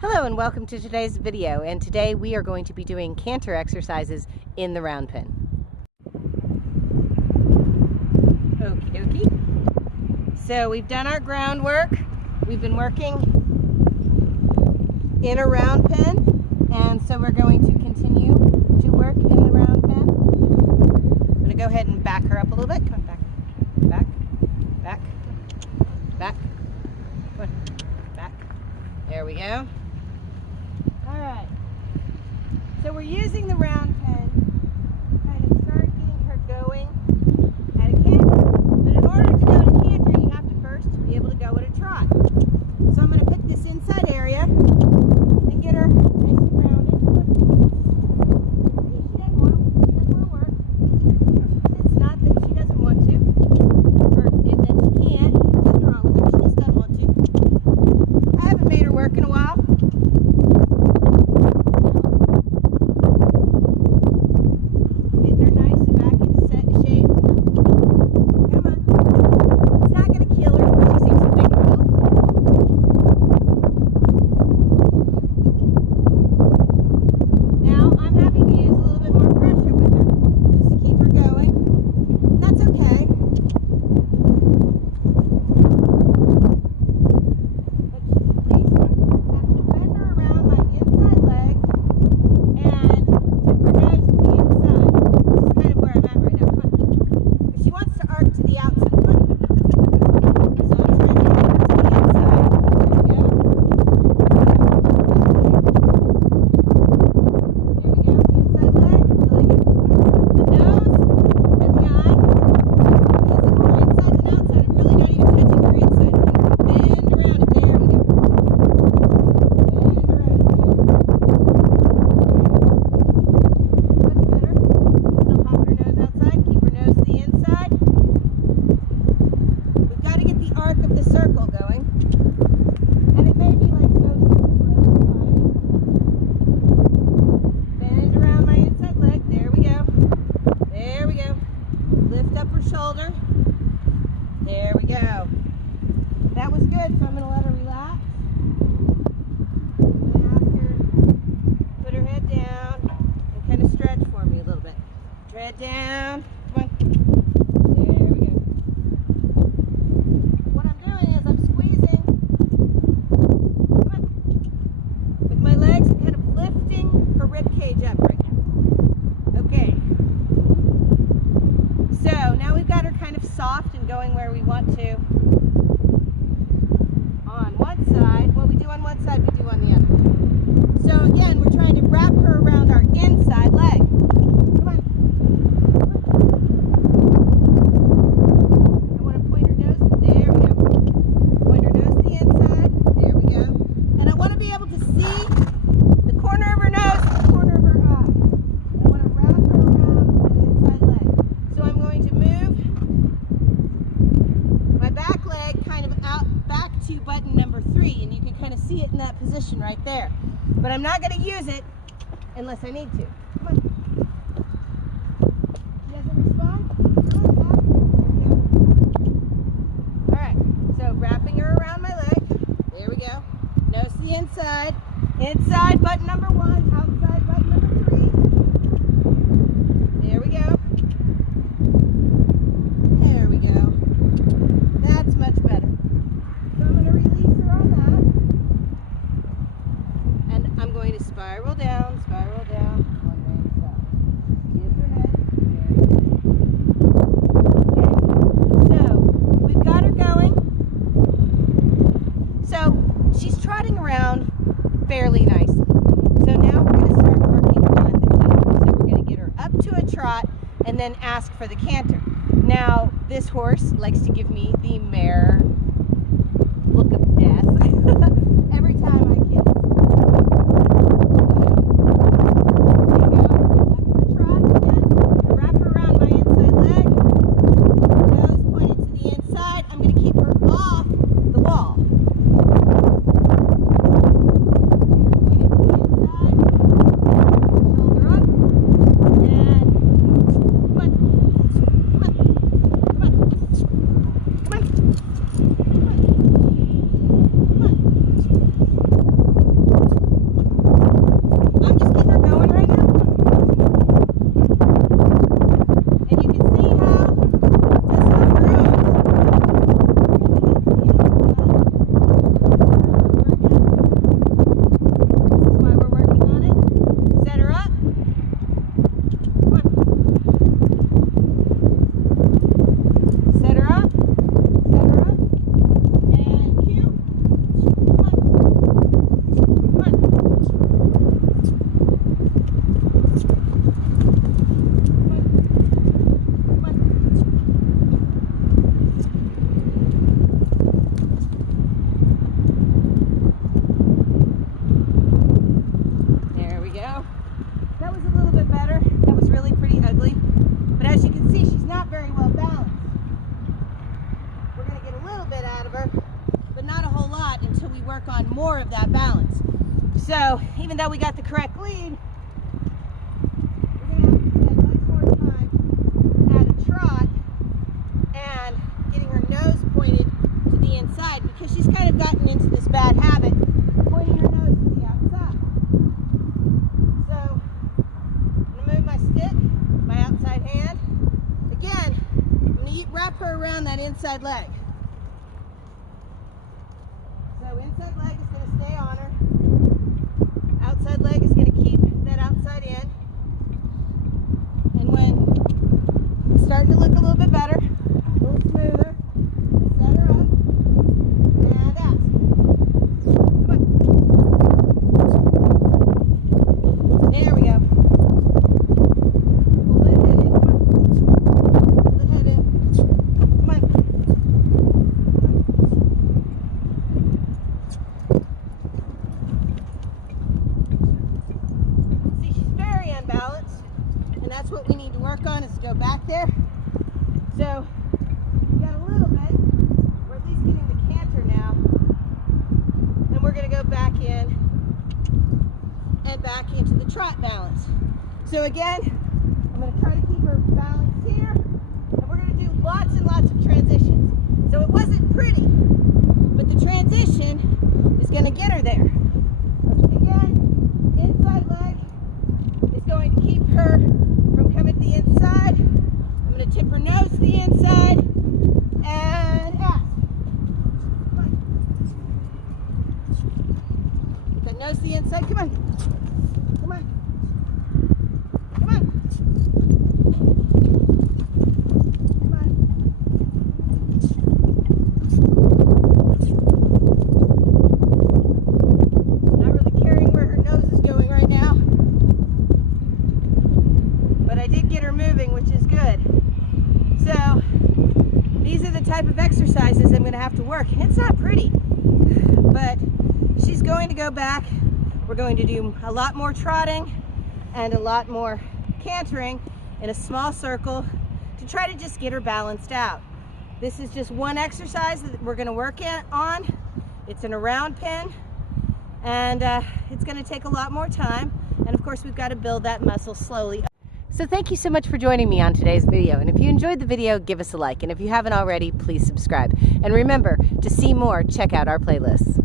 Hello and welcome to today's video, and today we are going to be doing canter exercises in the round pen. Okie dokie. So we've done our groundwork. We've been working in a round pen, and so we're going to continue to work in the round pen. I'm going to go ahead and back her up a little bit. Come back, back, back, back, back. There we go. Alright, so we're using the round pen to kind of start getting her going at a canter. But in order to go at a canter, you have to first be able to go at a trot. So I'm going to pick this inside area and get her nice and rounded. She doesn't want to work. It's not that she doesn't want to, or that she can't. There's nothing wrong with her. She just doesn't want to. I haven't made her work in a while. Shoulder. There we go. That was good, so I'm going to let her relax. I'm going to ask her, put her head down and kind of stretch for me a little bit. Head down. Come on. There we go. What I'm doing is I'm squeezing. Come on. With my legs, I'm kind of lifting her rib cage up right now. Okay. So now we've got her kind of soft and going where we want to on one side. What we do on one side, we do on the other. So again, we're trying to wrap her around our inside leg. Come on. I want to point her nose. There we go. Point her nose to the inside. There we go. And I want to be able to see the corner of her nose and the corner of her eye. I want to wrap her around the inside leg. So I'm going to move my back leg kind of out back to button number 3, and you can kind of see it in that position right there. But I'm not going to use it unless I need to. Come on. She doesn't respond? Alright, so wrapping her around my leg. There we go. Nose to the inside. Inside button number 1, outside button number 3. There we go. There we go. That's much better. So I'm going to release her on that. And I'm going to spiral down one way and stop. Give her head. Okay. So we've got her going. So she's trotting around fairly nicely. So now we're going to start working on the canter. So we're going to get her up to a trot and then ask for the canter. Now, this horse likes to give me the mare look of death every time I kiss. So, there you go. Back to the trot again. Wrap her around my inside leg. Nose pointed to the inside. I'm going to keep her off the wall. Pointed to the inside. Shoulder up. And come on. Come on. that balance. So even though we got the correct lead, we're going to have to spend much more time at a trot and getting her nose pointed to the inside, because she's kind of gotten into this bad habit of pointing her nose to the outside. So I'm going to move my stick, my outside hand. Again, I'm going to wrap her around that inside leg. So inside leg is going to stay on her. Outside leg is going to keep that outside in. And when it's starting to look a little bit better, a little smoother, set her up and ask. Come on. There we go. Pull that head in. Come on. Pull that head in. Come on. See, she's very unbalanced, and that's what we need to work on, is to go back there. So we got a little bit. We're at least getting the canter now, and we're going to go back in and back into the trot balance. So again, I'm going to try to keep her balanced here, and we're going to do lots and lots of transitions. So it wasn't pretty, but the transition is going to get her there. Again, inside leg is going to keep her from coming to the inside. I'm going to tip her nose to the inside and ask. Come on. Get that nose to the inside. Come on. Come on. Come on. Come on. Not really caring where her nose is going right now, but I did get her moving, which is good. So these are the type of exercises I'm going to have to work. It's not pretty, but she's going to go back. We're going to do a lot more trotting and a lot more cantering in a small circle to try to just get her balanced out. This is just one exercise that we're going to work on. It's in a round pen, and it's going to take a lot more time. And of course, we've got to build that muscle slowly. So thank you so much for joining me on today's video. And if you enjoyed the video, give us a like. And if you haven't already, please subscribe. And remember, to see more, check out our playlists.